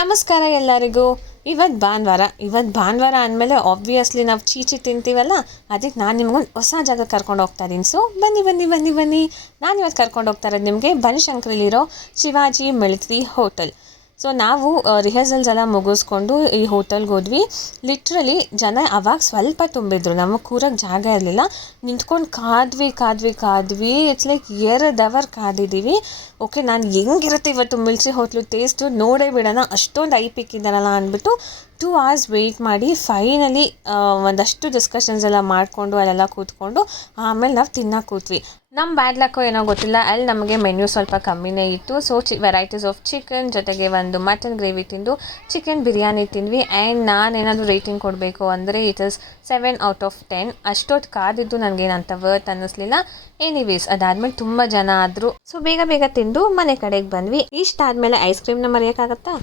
ನಮಸ್ಕಾರ ಎಲ್ಲರಿಗೂ. ಇವತ್ತು ಭಾನುವಾರ ಅಂದಮೇಲೆ ಆಬ್ವಿಯಸ್ಲಿ ನಾವು ಚೀಚಿ ತಿಂತೀವಲ್ಲ, ಅದಕ್ಕೆ ನಾನು ನಿಮ್ಗೊಂದು ಹೊಸ ಜಾಗ ಕರ್ಕೊಂಡು ಹೋಗ್ತಾ ಇದ್ದೀನಿ. ಸೊ ಬನ್ನಿ. ನಾನು ಇವತ್ತು ಕರ್ಕೊಂಡು ಹೋಗ್ತಾ ಇರೋದು ನಿಮಗೆ ಬನಶಂಕರಿಲಿರೋ ಶಿವಾಜಿ ಮಿಲಿಟ್ರಿ ಹೋಟೆಲ್. ಸೊ ನಾವು ರಿಹರ್ಸಲ್ಸ್ ಎಲ್ಲ ಮುಗಿಸ್ಕೊಂಡು ಈ ಹೋಟೆಲ್ಗೆ ಹೋದ್ವಿ. ಲಿಟ್ರಲಿ ಜನ ಅವಾಗ ಸ್ವಲ್ಪ ತುಂಬಿದ್ರು, ನಮಗೆ ಕೂರಕ್ಕೆ ಜಾಗ ಇರಲಿಲ್ಲ. ನಿಂತ್ಕೊಂಡು ಕಾದ್ವಿ. ಇಟ್ಸ್ ಲೈಕ್ 2 ಅವರ್ ಕಾದಿದ್ದೀವಿ. ಓಕೆ, ನಾನು ಹೆಂಗಿರುತ್ತೆ ಇವತ್ತು ಮಿಲ್ಟ್ರಿ ಹೋಟ್ಲು ಟೇಸ್ಟು ನೋಡೇ ಬಿಡೋಣ, ಅಷ್ಟೊಂದು ಇಕ್ಕಿದ್ದಾರಲ್ಲ ಅಂದ್ಬಿಟ್ಟು 2 hours ವೆಯ್ಟ್ ಮಾಡಿ ಫೈನಲಿ ಒಂದಷ್ಟು ಡಿಸ್ಕಷನ್ಸ್ ಎಲ್ಲ ಮಾಡಿಕೊಂಡು ಅಲ್ಲೆಲ್ಲ ಕೂತ್ಕೊಂಡು ಆಮೇಲೆ ನಾವು ತಿನ್ನೋಕೆ ಕೂತ್ವಿ. ನಮ್ಮ ಬ್ಯಾಡ್ ಲಕ್ಕೋ ಏನೋ ಗೊತ್ತಿಲ್ಲ, ಅಲ್ಲಿ ನಮಗೆ ಮೆನ್ಯೂ ಸ್ವಲ್ಪ ಕಮ್ಮಿನೇ ಇತ್ತು. ಸೊ ವೆರೈಟೀಸ್ ಆಫ್ ಚಿಕನ್ ಜೊತೆಗೆ ಒಂದು ಮಟನ್ ಗ್ರೇವಿ ತಿಂದು ಚಿಕನ್ ಬಿರಿಯಾನಿ ತಿಂದ್ವಿ. ಆ್ಯಂಡ್ ನಾನೇನಾದರೂ ರೇಟಿಂಗ್ ಕೊಡಬೇಕು ಅಂದರೆ ಇಟ್ ಇಸ್ 7 out of 10. ಅಷ್ಟೊತ್ತು ಕಾದಿದ್ದು ನನಗೇನಂತ ವರ್ತ್ ಅನ್ನಿಸ್ಲಿಲ್ಲ. ಎನಿವೇಸ್ ಅದಾದಮೇಲೆ ತುಂಬ ಜನ ಆದರು. ಸೊ ಬೇಗ ತಿಂದು ಮನೆ ಕಡೆಗೆ ಬಂದ್ವಿ. ಇಷ್ಟಾದಮೇಲೆ ಐಸ್ ಕ್ರೀಮ್ನ ಮರೆಯೋಕ್ಕಾಗತ್ತಾ?